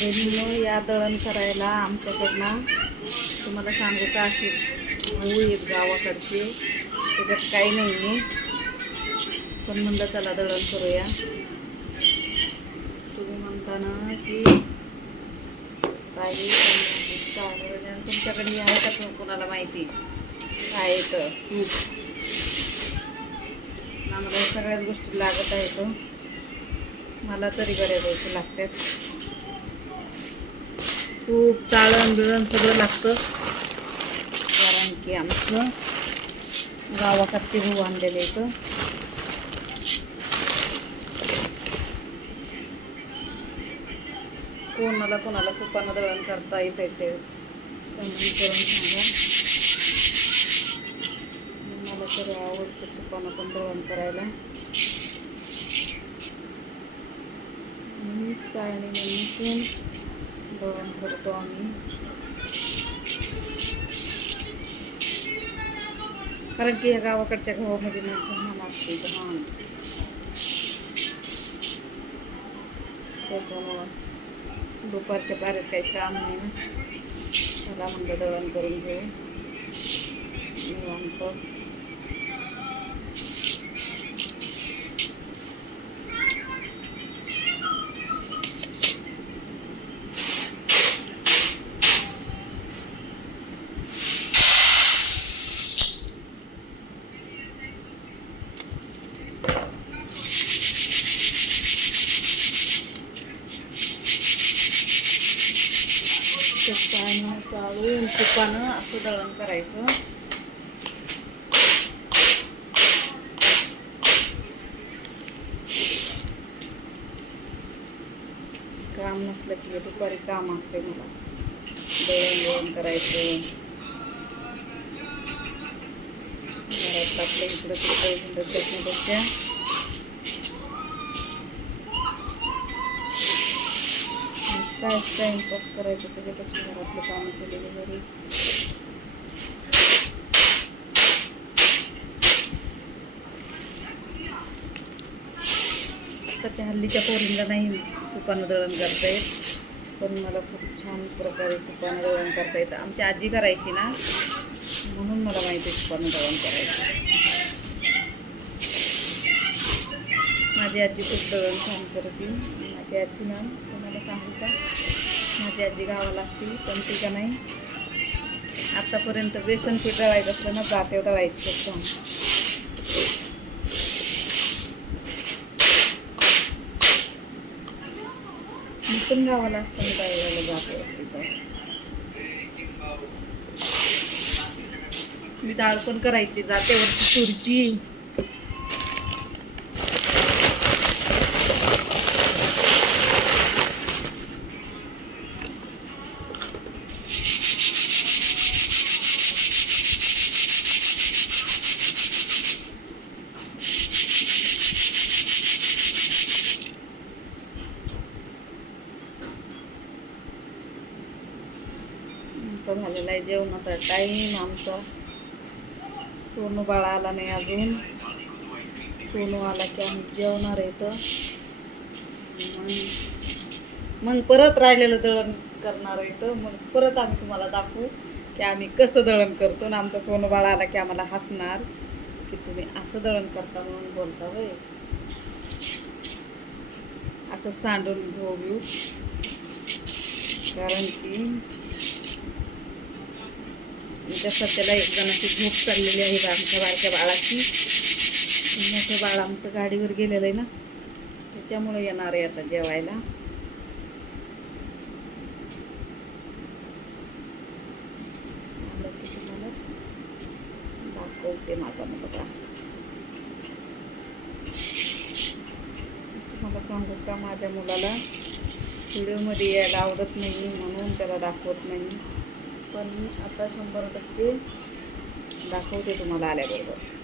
बहिणीनं या दळण करायला आमच्याकडनं तुम्हाला सांगू का, असे गहू आहेत गावाकडचे, त्याच्यात काही नाही आहे, पण म्हणलं चला दळण करूया. तुम्ही म्हणता ना की काही तुमच्याकडे आहे का, कोणाला माहिती काय येतं सूप. आम्हाला सगळ्याच गोष्टी लागत आहेत, मला तरी बऱ्यापैकी लागतात. सूप चाळण बिळण सगळं लागतं, कारण की आमचं गावाकडचे गहू आणलेले इथं. कोणाला सुपानं दळण करता येते ते कमेंट करून सांगा. मला तर आवडतं सुपानं पण दळण करायला. चाळणीने पण दळण करतो आम्ही, कारण की या गावाकडच्या गव्हामध्ये घाण असते, घाण. त्याच्यामुळं दुपारच्या पाऱ्यात काही काम नाही ना, मला म्हणलं दळण करून घेऊ निवांत. चाळून तुपानं असं दळण करायचं. काम नसलं की दुपारी काम असते मला, दळण करायचं. घरात आपल्या इकडं तिकडं चटणीपेक्षा काय टाइमपास करायचं, त्याच्यापेक्षा घरातले कामं केलेले बरी. आताच्या हल्लीच्या पोरींना नाही सुपानं दळण करता येत, पण मला खूप छान प्रकारे सुपानं दळण करता येतं. आमची आजी करायची ना, म्हणून मला माहिती आहे सुपानं दळण करायचं. माझी आजी खूप दळण छान करते. माझी आजी ना, तुम्हाला सांगू का, माझी आजी गावाला असते, पण ती का नाही आत्तापर्यंत बेसन पीठ दळायचं असलं ना, जाते दळायची खूप छान. मी पण गावाला असताना दळायला जाते तिथं. मी डाळ पण करायची जातेवरची तुरीची. झालेला आहे जेवणाचा टाईम आमचा. सोनू बाळा आला नाही अजून, सोनू आला की आम्ही जेवणार आहे. तर मग परत राहिलेलं दळण करणार आहे. तर मग परत आम्ही तुम्हाला दाखवू की आम्ही कसं दळण करतो. आणि आमचा सोनू बाळा आला की आम्हाला हसणार की तुम्ही असं दळण करता म्हणून बोलता होय, असं सांडून घेऊ. कारण की जसं त्याला एक जणाची झोप चाललेली आहे आमच्या बारक्या बाळाची. मोठं बाळ आमचं गाडीवर गेलेलं आहे ना, त्याच्यामुळे येणार आहे आता जेवायला. आलं की तुम्हाला दाखवते माझा मुलगा. तुम्हाला सांगू का, माझ्या मुलाला व्हिडिओमध्ये यायला आवडत नाही म्हणून त्याला दाखवत नाही, पण आता 100% दाखवते तुम्हाला आल्याबरोबर.